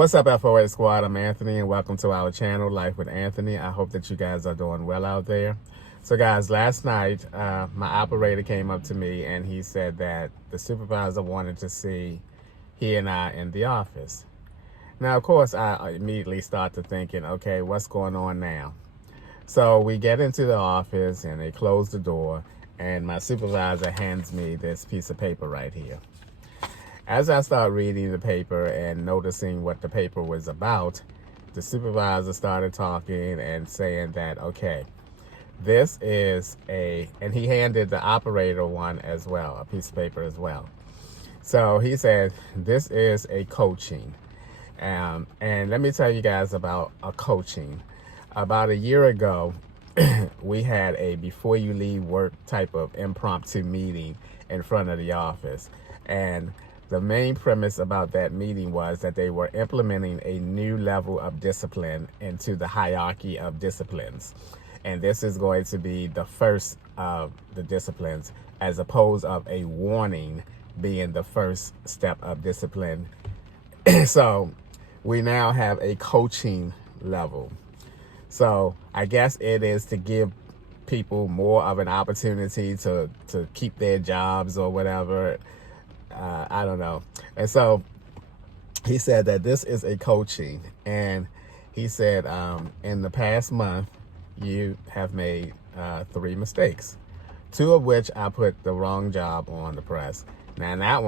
What's up, FOA Squad? I'm Anthony, and welcome to our channel, Life with Anthony. I hope that you guys are doing well out there. So, guys, last night, my operator came up to me, and he said that the supervisor wanted to see he and I in the office. Now, of course, I immediately started thinking, okay, what's going on now? So we get into the office, and they close the door, and my supervisor hands me this piece of paper right here. As I start reading the paper and noticing what the paper was about, the supervisor started talking and saying that, okay, this is and he handed the operator one as well, a piece of paper as well. So he said, this is a coaching. And let me tell you guys about a coaching. About a year ago, we had a before you leave work type of impromptu meeting in front of the office. And the main premise about that meeting was that they were implementing a new level of discipline into the hierarchy of disciplines. And this is going to be the first of the disciplines, as opposed of a warning being the first step of discipline. So we now have a coaching level. So I guess it is to give people more of an opportunity to keep their jobs or whatever. I don't know. And so he said that this is a coaching. And he said, in the past month, you have made 3 mistakes, 2 of which I put the wrong job on the press. Now, that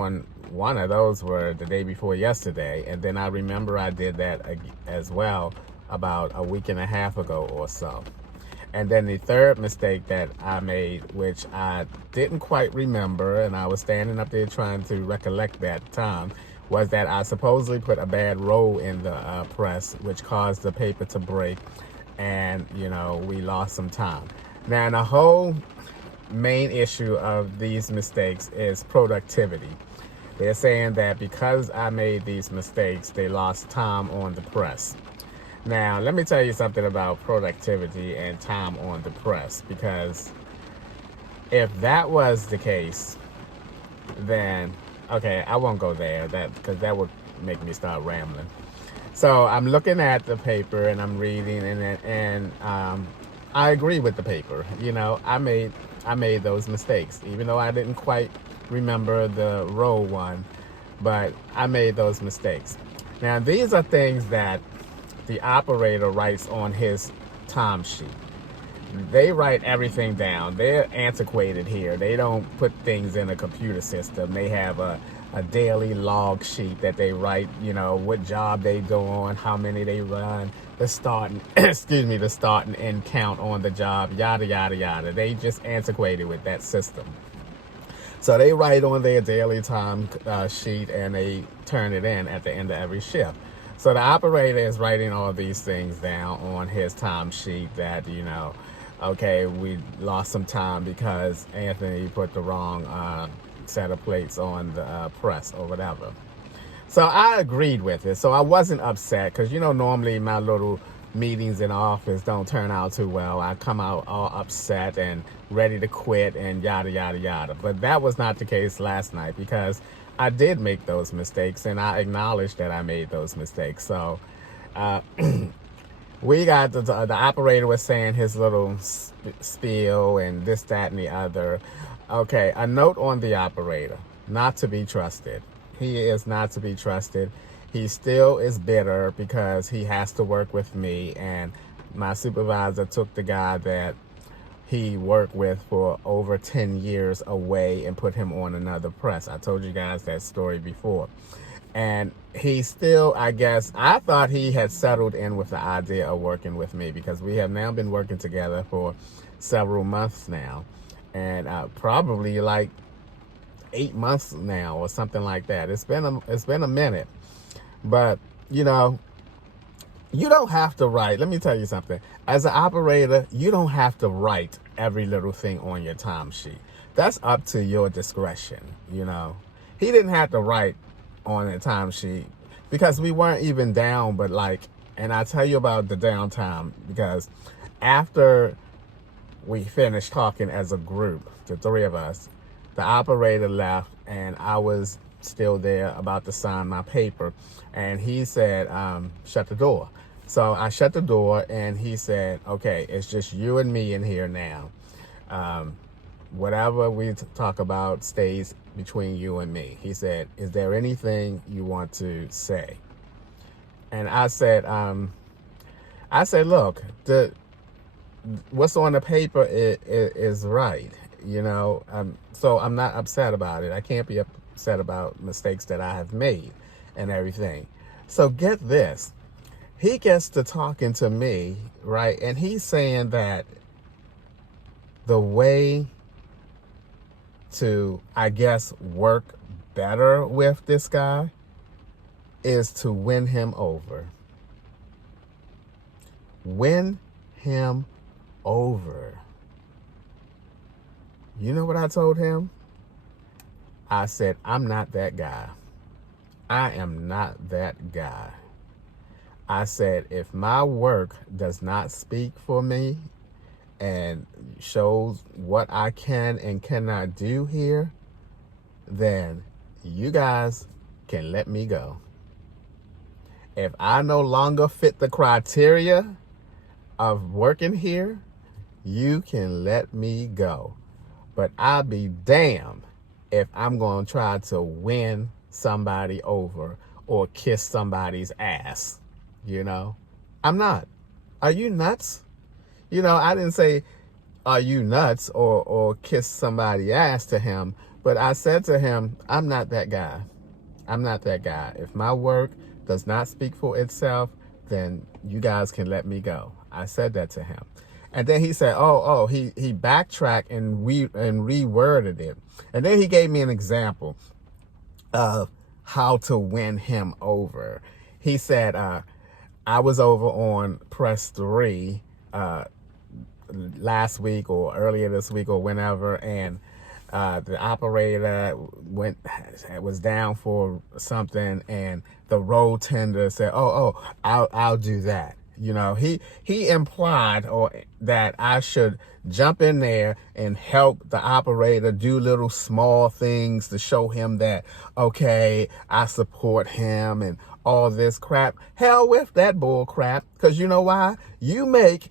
one of those were the day before yesterday. And then I remember I did that as well about a week and a half ago or so. And then the third mistake that I made, which I didn't quite remember, and I was standing up there trying to recollect that time, was that I supposedly put a bad roll in the press, which caused the paper to break, and, you know, we lost some time. Now, the whole main issue of these mistakes is productivity. They're saying that because I made these mistakes, they lost time on the press. Now, let me tell you something about productivity and time on the press, because if that was the case, then, okay, I won't go there, because that would make me start rambling. So I'm looking at the paper and I'm reading, and I agree with the paper. You know, I made those mistakes, even though I didn't quite remember the roll one, but I made those mistakes. Now, these are things that the operator writes on his time sheet. They write everything down. They're antiquated here. They don't put things in a computer system. They have a daily log sheet that they write, you know, what job they go on, how many they run, the starting, the start and end count on the job, yada, yada, yada. They just antiquated with that system. So they write on their daily time sheet, and they turn it in at the end of every shift. So the operator is writing all these things down on his time sheet that, you know, okay, we lost some time because Anthony put the wrong set of plates on the press or whatever. So I agreed with it. So I wasn't upset because, you know, normally my little meetings in the office don't turn out too well. I come out all upset and ready to quit and yada, yada, yada. But that was not the case last night, because I did make those mistakes, and I acknowledged that I made those mistakes. So we got the operator was saying his little spiel and this, that, and the other. Okay, a note on the operator: not to be trusted. He is not to be trusted. He still is bitter because he has to work with me, and my supervisor took the guy that he worked with for over 10 years away and put him on another press. I told you guys that story before. And he still, I guess, I thought he had settled in with the idea of working with me, because we have now been working together for several months now, and probably like 8 months now or something like that. It's been a minute. But, you know, you don't have to write. Let me tell you something. As an operator, you don't have to write every little thing on your time sheet. That's up to your discretion, you know. He didn't have to write on a time sheet because we weren't even down, but like, and I'll tell you about the downtime, because after we finished talking as a group, the 3 of us, the operator left, and I was still there, about to sign my paper. And he said, shut the door. So I shut the door, and he said, okay, it's just you and me in here now. Whatever we talk about stays between you and me. He said, is there anything you want to say? And I said, look, what's on the paper is right, you know. So I'm not upset about it. I can't be upset about mistakes that I have made and everything. So get this. He gets to talking to me, right? And he's saying that the way to, I guess, work better with this guy is to win him over. Win him over. You know what I told him? I said, I'm not that guy. I am not that guy. I said, if my work does not speak for me and shows what I can and cannot do here, then you guys can let me go. If I no longer fit the criteria of working here, you can let me go. But I'll be damned if I'm going to try to win somebody over or kiss somebody's ass. You know, I'm not. Are you nuts? You know, I didn't say, are you nuts, or kiss somebody's ass to him. But I said to him, I'm not that guy. I'm not that guy. If my work does not speak for itself, then you guys can let me go. I said that to him. And then he said, he backtracked and reworded it. And then he gave me an example of how to win him over. He said, I was over on Press 3 last week or earlier this week or whenever, and the operator was down for something, and the road tender said, I'll do that. You know, he implied that I should jump in there and help the operator do little small things to show him that, okay, I support him and all this crap. Hell with that bull crap, because you know why? You make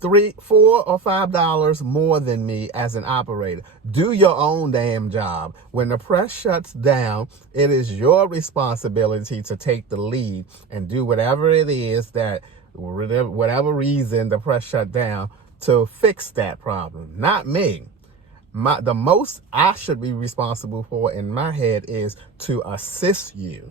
$3, $4, or $5 more than me as an operator. Do your own damn job. When the press shuts down, it is your responsibility to take the lead and do whatever it is that, whatever reason the press shut down, to fix that problem. Not me. The most I should be responsible for in my head is to assist you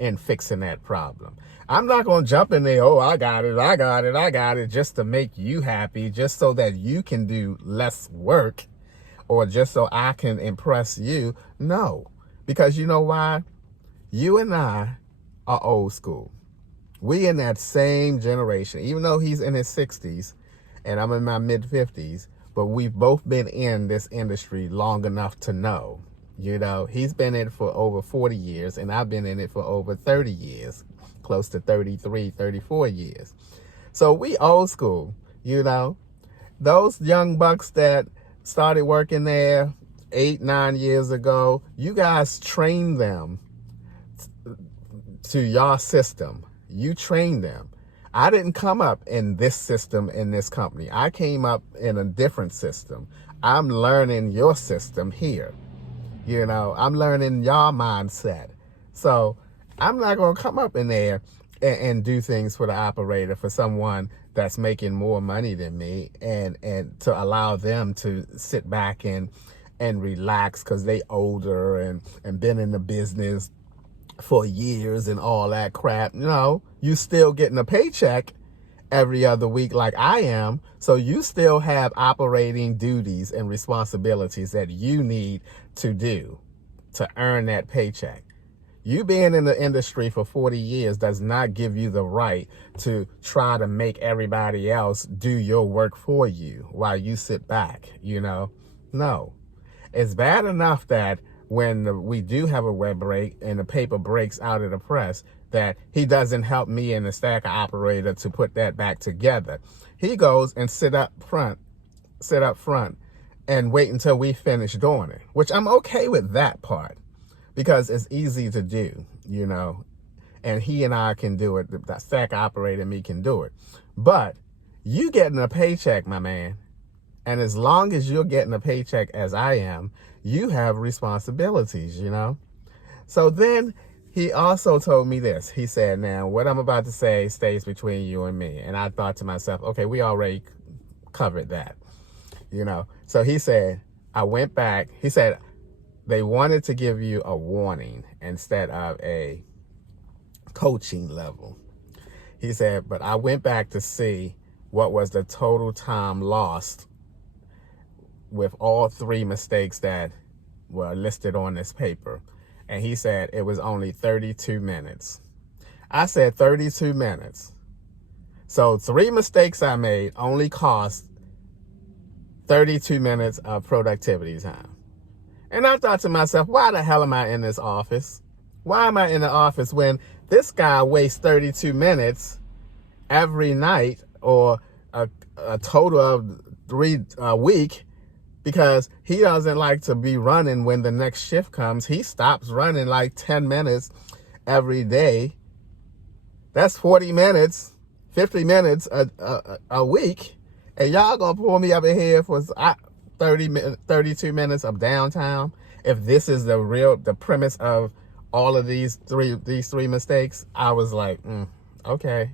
in fixing that problem. I'm not going to jump in there, I got it, just to make you happy, just so that you can do less work, or just so I can impress you. No, because you know why? You and I are old school. We in that same generation, even though he's in his 60s and I'm in my mid 50s, but we've both been in this industry long enough to know. You know, he's been in it for over 40 years, and I've been in it for over 30 years, close to 33, 34 years. So we old school, you know. Those young bucks that started working there 8, 9 years ago, you guys trained them to your system. You trained them. I didn't come up in this system, in this company. I came up in a different system. I'm learning your system here. You know, I'm learning your mindset. So I'm not going to come up in there and do things for the operator, for someone that's making more money than me, and to allow them to sit back and relax because they older and been in the business for years and all that crap. No, you still getting a paycheck every other week like I am. So you still have operating duties and responsibilities that you need to do to earn that paycheck. You being in the industry for 40 years does not give you the right to try to make everybody else do your work for you while you sit back, you know? No. It's bad enough that when we do have a web break and the paper breaks out of the press, that he doesn't help me and the stacker operator to put that back together. He goes and sit up front and wait until we finish doing it, which I'm okay with that part. because it's easy to do, you know, and he and I can do it. The stack operator and me can do it. But you getting a paycheck, my man, and as long as you're getting a paycheck as I am, you have responsibilities, you know. So then he also told me this. He said, now, what I'm about to say stays between you and me. And I thought to myself, okay, we already covered that, you know. So he said, I went back. He said, they wanted to give you a warning instead of a coaching level. He said, but I went back to see what was the total time lost with all 3 mistakes that were listed on this paper. And he said it was only 32 minutes. I said 32 minutes. So 3 mistakes I made only cost 32 minutes of productivity time. And I thought to myself, why the hell am I in this office? Why am I in the office when this guy wastes 32 minutes every night, or a total of 3 a week, because he doesn't like to be running when the next shift comes. He stops running like 10 minutes every day. That's 40 minutes, 50 minutes a week. And y'all gonna pull me up in here for 32 minutes of downtime if this is the premise of all of these three mistakes. I was like, okay.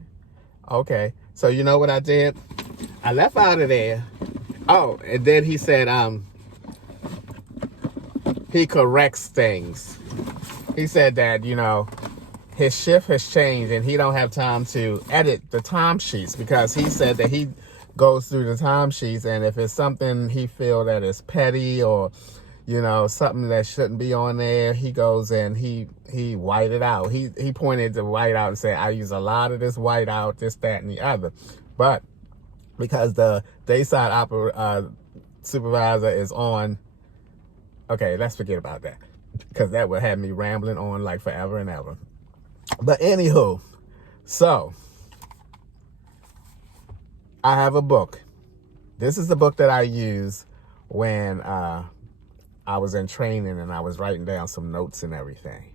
So you know what I did? I left out of there. Oh, and then he said, he corrects things. He said that, you know, his shift has changed and he don't have time to edit the timesheets, because he said that he goes through the timesheets, and if it's something he feel that is petty, or, you know, something that shouldn't be on there, he goes and he white it out. He pointed to white out and said, I use a lot of this white out, this, that, and the other. But because the dayside supervisor is on, okay, let's forget about that, because that would have me rambling on like forever and ever. But anywho, so I have a book. This is the book that I use when I was in training and I was writing down some notes and everything.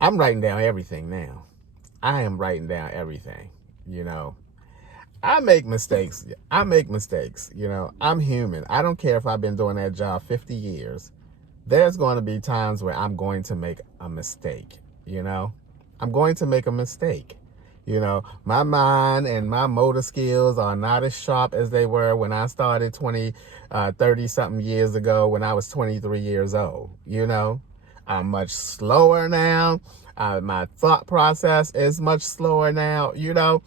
I'm writing down everything now. I am writing down everything, you know. I make mistakes. You know. I'm human. I don't care if I've been doing that job 50 years. There's going to be times where I'm going to make a mistake, you know. I'm going to make a mistake. You know, my mind and my motor skills are not as sharp as they were when I started 30-something years ago, when I was 23 years old. You know, I'm much slower now. My thought process is much slower now. You know,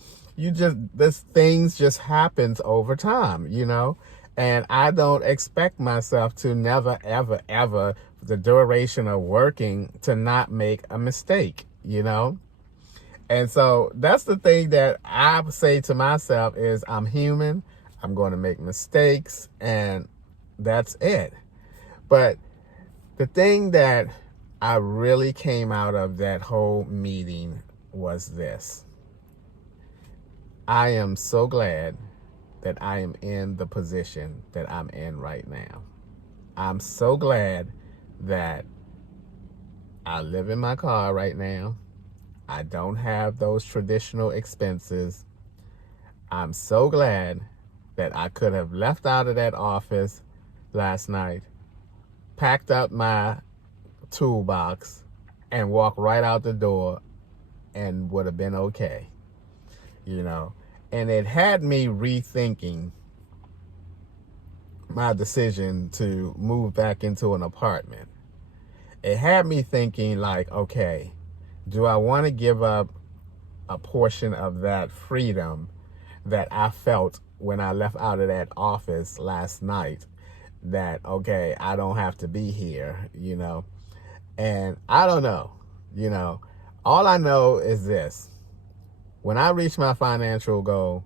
things just happens over time, you know, and I don't expect myself to never, ever, ever, the duration of working, to not make a mistake, you know. And so that's the thing that I say to myself is, I'm human. I'm going to make mistakes, and that's it. But the thing that I really came out of that whole meeting was this. I am so glad that I am in the position that I'm in right now. I'm so glad that I live in my car right now. I don't have those traditional expenses. I'm so glad that I could have left out of that office last night, packed up my toolbox, and walked right out the door, and would have been okay, you know. And it had me rethinking my decision to move back into an apartment. It had me thinking like, okay, do I want to give up a portion of that freedom that I felt when I left out of that office last night, that, okay, I don't have to be here, you know? And I don't know, you know. All I know is this. When I reach my financial goal,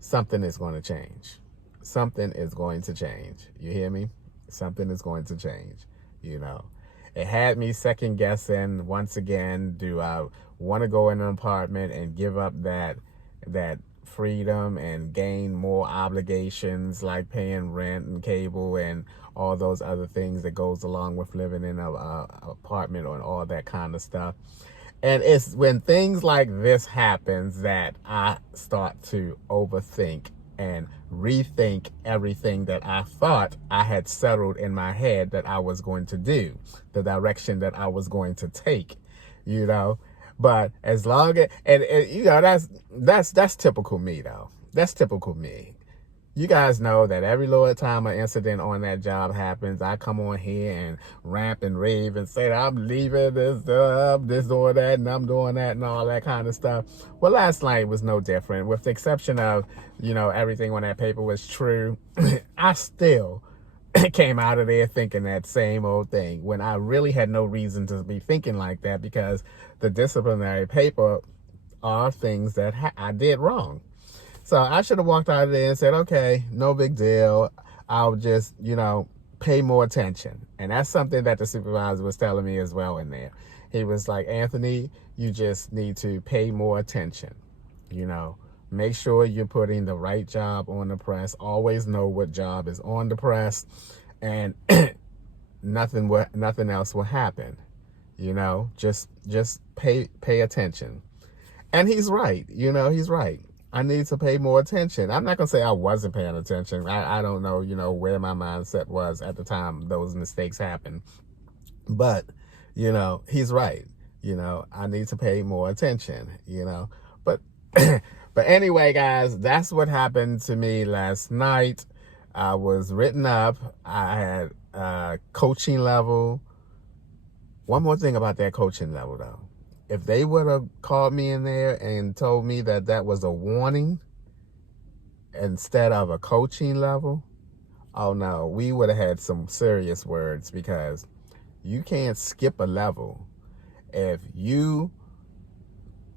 something is going to change. Something is going to change. You hear me? Something is going to change, you know. It had me second guessing once again, do I want to go in an apartment and give up that freedom and gain more obligations like paying rent and cable and all those other things that goes along with living in a apartment and all that kind of stuff. And it's when things like this happens that I start to overthink and rethink everything that I thought I had settled in my head that I was going to do, the direction that I was going to take, you know. But as long as, and you know, that's typical me though. That's typical me. You guys know that every little time an incident on that job happens, I come on here and rant and rave and say I'm leaving this, doing that, and I'm doing that, and all that kind of stuff. Well, last night was no different, with the exception of, you know, everything on that paper was true. I still came out of there thinking that same old thing when I really had no reason to be thinking like that, because the disciplinary paper are things that I did wrong. So I should have walked out of there and said, okay, no big deal. I'll just, you know, pay more attention. And that's something that the supervisor was telling me as well in there. He was like, Anthony, you just need to pay more attention. You know, make sure you're putting the right job on the press. Always know what job is on the press, and nothing else will happen. You know, just pay attention. And he's right. You know, he's right. I need to pay more attention. I'm not going to say I wasn't paying attention. I don't know, you know, where my mindset was at the time those mistakes happened. But, you know, he's right. You know, I need to pay more attention, you know. But but anyway, guys, that's what happened to me last night. I was written up. I had coaching level. One more thing about that coaching level, though. If they would have called me in there and told me that that was a warning instead of a coaching level, oh no, we would have had some serious words, because you can't skip a level. If you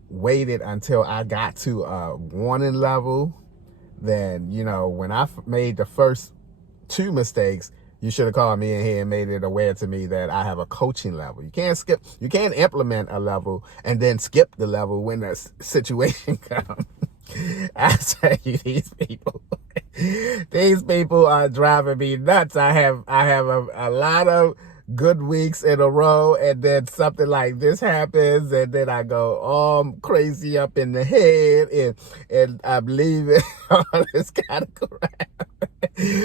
waited until I got to a warning level, then, you know, when I made the first 2 mistakes, you should have called me in here and made it aware to me that I have a coaching level. You can't implement a level and then skip the level when the situation comes. I tell you, these people are driving me nuts. I have a lot of good weeks in a row, and then something like this happens, and then I go all crazy up in the head, and I'm leaving all this kind of crap.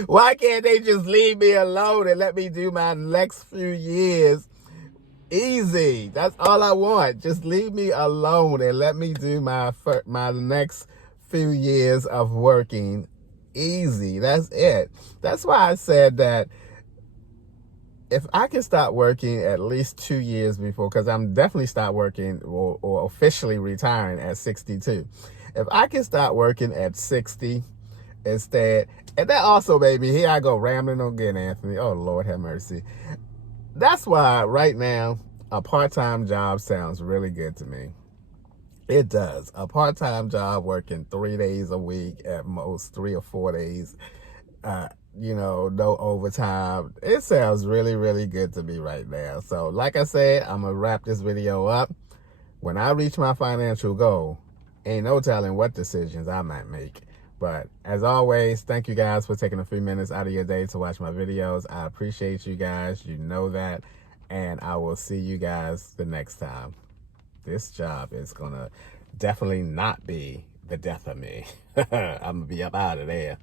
Why can't they just leave me alone and let me do my next few years easy? That's all I want. Just leave me alone and let me do my next few years of working easy. That's it. That's why I said that if I can start working at least 2 years before, because I'm definitely start working or officially retiring at 62. If I can start working at 60 instead, and that also made me, here I go rambling again, Anthony. Oh, Lord have mercy. That's why right now, a part-time job sounds really good to me. It does. A part-time job working 3 days a week, at most 3 or 4 days, you know, no overtime. It sounds really, really good to me right now. So like I said, I'm going to wrap this video up. When I reach my financial goal, ain't no telling what decisions I might make. But as always, thank you guys for taking a few minutes out of your day to watch my videos. I appreciate you guys. You know that. And I will see you guys the next time. This job is going to definitely not be the death of me. I'm going to be up out of there.